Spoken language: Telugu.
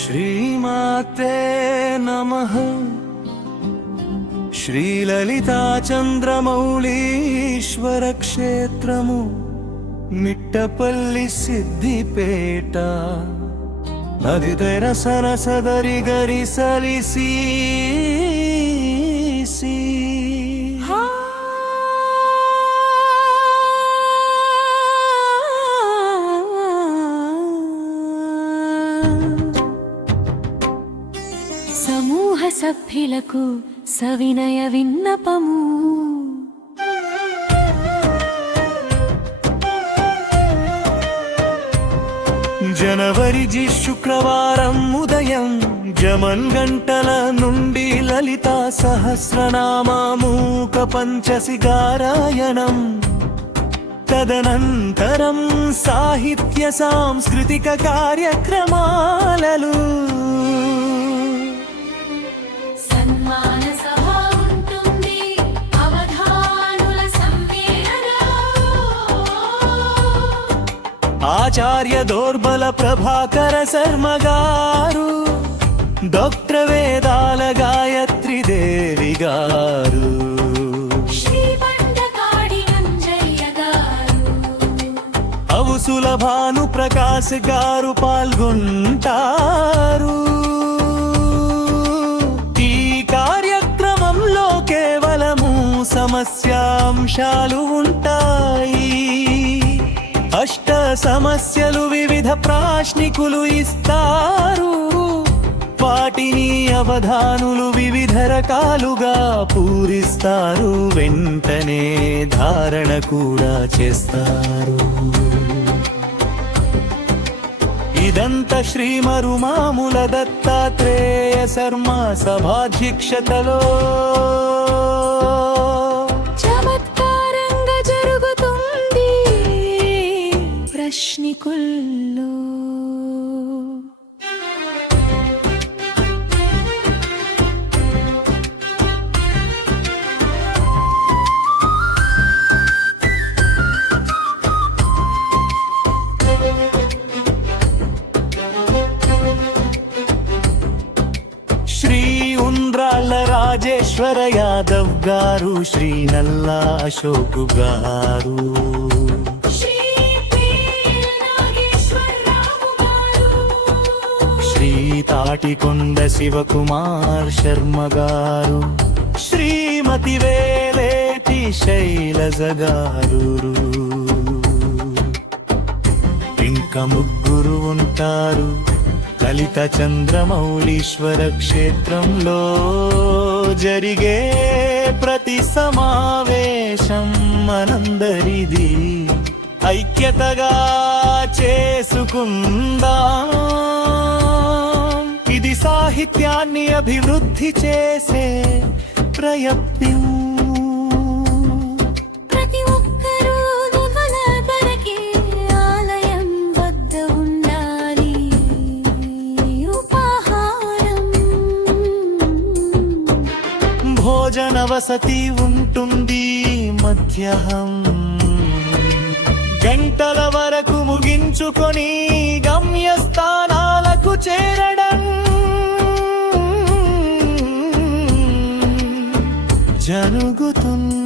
శ్రీమాతే నమః. శ్రీలలితా చంద్రమౌళీశ్వర క్షేత్రము, మిట్టపల్లి సిద్దిపేట. నది తెరసన సదరి గరి సలిసి సమూహ సభ్యులకు సవినయ విన్నపము. జనవరి శుక్రవారం ఉదయం జమన్ గంటల నుండి లలితా సహస్రనామమూక పంచసి గారాయణం. తదనంతరం సాహిత్య సాంస్కృతిక కార్యక్రమాలలు. సన్మాన సభ ఉంటుంది, అవధానుల సమ్మేళనం. ఆచార్య దోర్బల ప్రభాకర శర్మ గారు, డాక్టర్ వేదాల గాయత్రి దేవి గారు, అవుసుల భాను ప్రకాశ్ గారు పాల్గొంటారు. ఈ కార్యక్రమంలో కేవలము సమస్యాంశాలు ఉంటాయి. అష్ట సమస్యలు వివిధ ప్రాశ్నికులు ఇస్తారు. వాటిని అవధానులు వివిధ రకాలుగా పూరిస్తారు. వెంటనే ధారణ కూడా చేస్తారు. ఇదంతా శ్రీమరుమాముల దత్తాత్రేయ శర్మ సభాధ్యక్షతలో చమత్కారంగా జరుగుతుంది ప్రశ్నికుల్లో. శ్రీ ఉంద్రాళ్ళ రాజేశ్వర యాదవ్ గారు, శ్రీ నల్లా అశోక్ గారు, శ్రీ తాటికొండ శివకుమార్ శర్మ గారు, శ్రీమతి వేలేటి శైలజ గారు, ఇంకా ముగ్గురు ఉంటారు. లలిత చంద్రమౌళీశ్వర క్షేత్రంలో జరిగే ప్రతి సమావేశం మనందరిది. ఐక్యతగా చేసుకుందాం. ఇది సాహిత్యాన్ని అభివృద్ధి చేసే ప్రయత్నం. భోజన వసతి ఉంటుంది మధ్యాహ్నం. గంటల వరకు ముగించుకొని గమ్యస్థానాలకు చేరడం జరుగుతుంది.